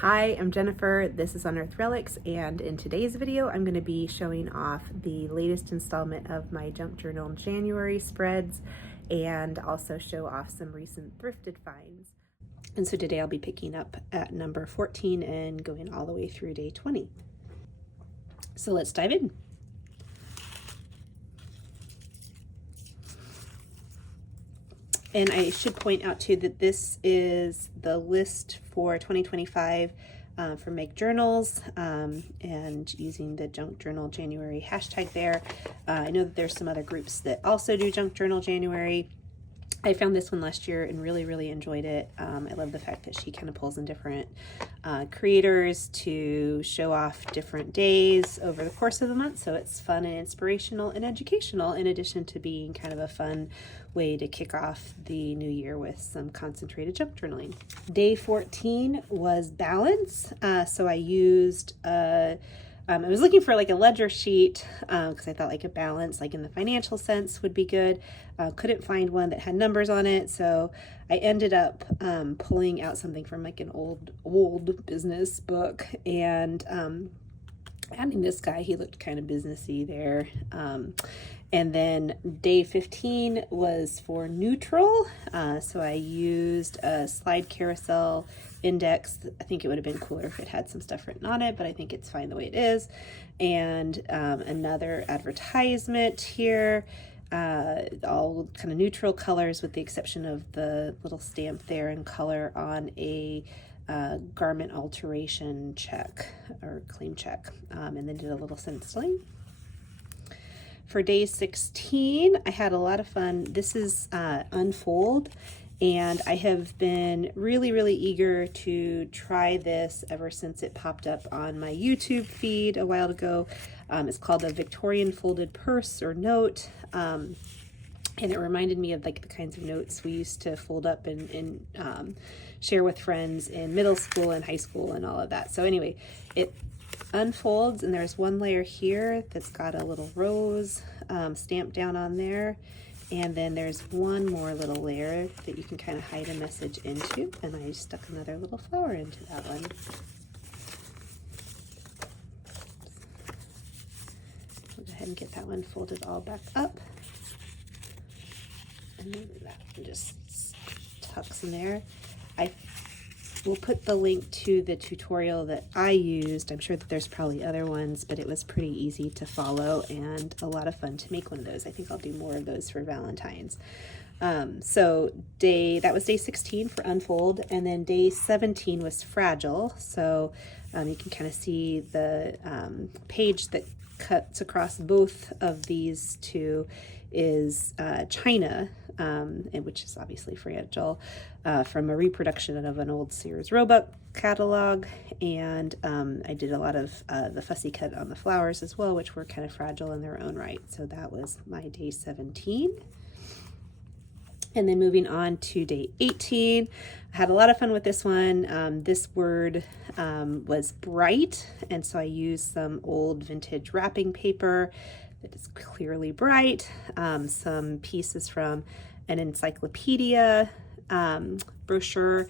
Hi, I'm Jennifer. This is Unearthed Relics, and in today's video, I'm going to be showing off the latest installment of my Junk Journal January spreads and also show off some recent thrifted finds. And so today I'll be picking up at number 14 and going all the way through day 20. So let's dive in. And I should point out too that this is the list for 2025 for Make Journals, and using the Junk Journal January hashtag there. I know that there's some other groups that also do Junk Journal January. I found this one last year and really enjoyed it. I love the fact that she kind of pulls in different creators to show off different days over the course of the month. So it's fun and inspirational and educational, in addition to being kind of a fun way to kick off the new year with some concentrated junk journaling. Day 14 was balance. So I used I was looking for like a ledger sheet because I thought like a balance, like in the financial sense, would be good. Couldn't find one that had numbers on it, so I ended up pulling out something from like an old business book and adding this guy. He looked kind of businessy there. And then day 15 was for neutral. So I used a slide carousel index. I think it would have been cooler if it had some stuff written on it, but I think it's fine the way it is. And another advertisement here, all kind of neutral colors with the exception of the little stamp there in color on a garment alteration check or claim check, and then did a little stenciling. For day 16, I had a lot of fun. This is Unfold, and I have been really eager to try this ever since it popped up on my YouTube feed a while ago. It's called the Victorian Folded Purse or Note, and it reminded me of like the kinds of notes we used to fold up and share with friends in middle school and high school and all of that. So anyway, it unfolds, and there's one layer here that's got a little rose stamped down on there, and then there's one more little layer that you can kind of hide a message into, and I stuck another little flower into that one. I'll go ahead and get that one folded all back up, and then that one just tucks in there. I will put the link to the tutorial that I used. I'm sure that there's probably other ones, but it was pretty easy to follow and a lot of fun to make one of those. I think I'll do more of those for Valentine's. So that was day 16 for Unfold, and then day 17 was Fragile. So you can kind of see the page that cuts across both of these two is China, which is obviously Fragile, from a reproduction of an old Sears Roebuck catalog, and I did a lot of the fussy cut on the flowers as well, which were kind of fragile in their own right. So that was my day 17. And then moving on to day 18, I had a lot of fun with this one. This word was bright, and so I used some old vintage wrapping paper that is clearly bright, some pieces from an encyclopedia brochure,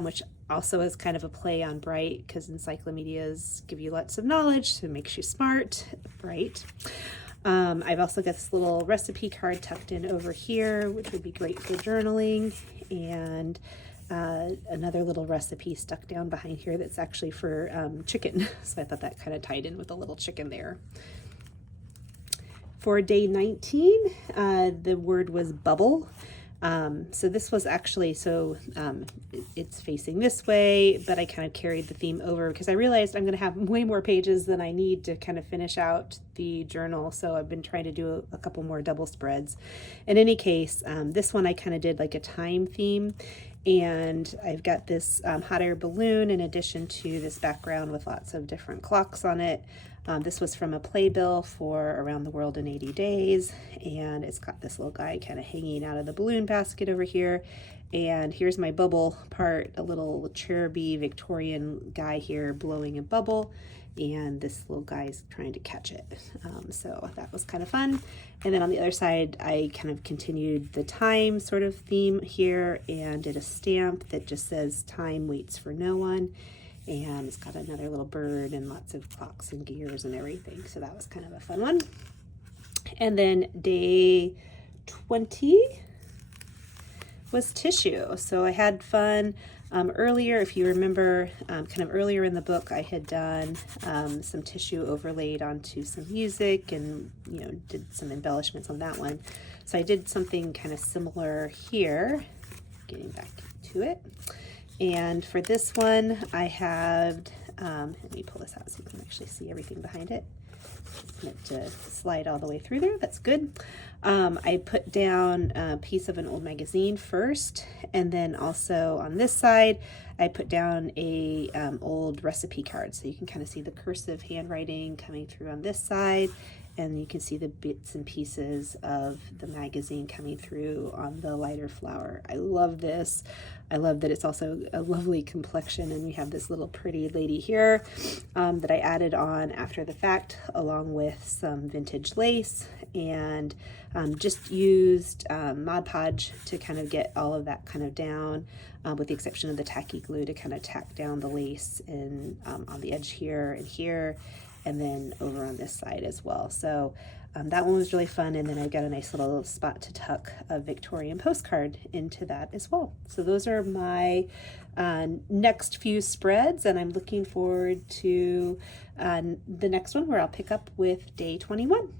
which also is kind of a play on bright, because encyclopedias give you lots of knowledge, so it makes you smart. Bright. I've also got this little recipe card tucked in over here, which would be great for journaling, and another little recipe stuck down behind here that's actually for chicken. So I thought that kind of tied in with a little chicken there. For day 19, the word was bubble. So this was actually, it's facing this way, but I kind of carried the theme over because I realized I'm going to have way more pages than I need to kind of finish out the journal. So I've been trying to do a couple more double spreads. In any case, this one I kind of did like a time theme, and I've got this hot air balloon in addition to this background with lots of different clocks on it. This was from a playbill for Around the World in 80 Days, and it's got this little guy kind of hanging out of the balloon basket over here. And here's my bubble part, a little cheruby Victorian guy here blowing a bubble, and this little guy's trying to catch it. So that was kind of fun. And then on the other side, I kind of continued the time sort of theme here and did a stamp that just says "Time waits for no one." And it's got another little bird and lots of clocks and gears and everything. So that was kind of a fun one. And then day 20 was tissue. So I had fun earlier. If you remember, kind of earlier in the book, I had done some tissue overlaid onto some music and, did some embellishments on that one. So I did something kind of similar here, getting back to it. And for this one, I have, let me pull this out so you can actually see everything behind it. It to slide all the way through there. That's good. I put down a piece of an old magazine first, and then also on this side I put down a old recipe card, so you can kind of see the cursive handwriting coming through on this side, and you can see the bits and pieces of the magazine coming through on the lighter flower. I love this. I love that it's also a lovely complexion, and we have this little pretty lady here that I added on after the fact, along with some vintage lace, and just used Mod Podge to kind of get all of that kind of down, with the exception of the tacky glue to kind of tack down the lace in, on the edge here and here, and then over on this side as well. So that one was really fun, and then I got a nice little spot to tuck a Victorian postcard into that as well. So those are my next few spreads, and I'm looking forward to the next one, where I'll pick up with day 21.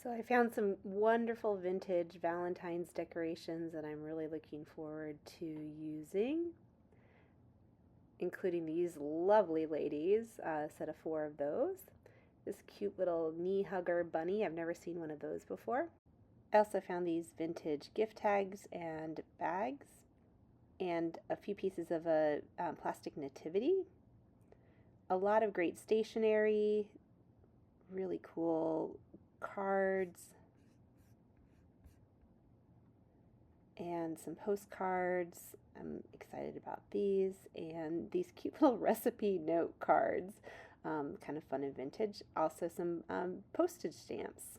So I found some wonderful vintage Valentine's decorations that I'm really looking forward to using, including these lovely ladies, a set of 4 of those. This cute little knee hugger bunny, I've never seen one of those before. I also found these vintage gift tags and bags, and a few pieces of a plastic nativity. A lot of great stationery, really cool cards, and some postcards. I'm excited about these, and these cute little recipe note cards, kind of fun and vintage. Also some postage stamps.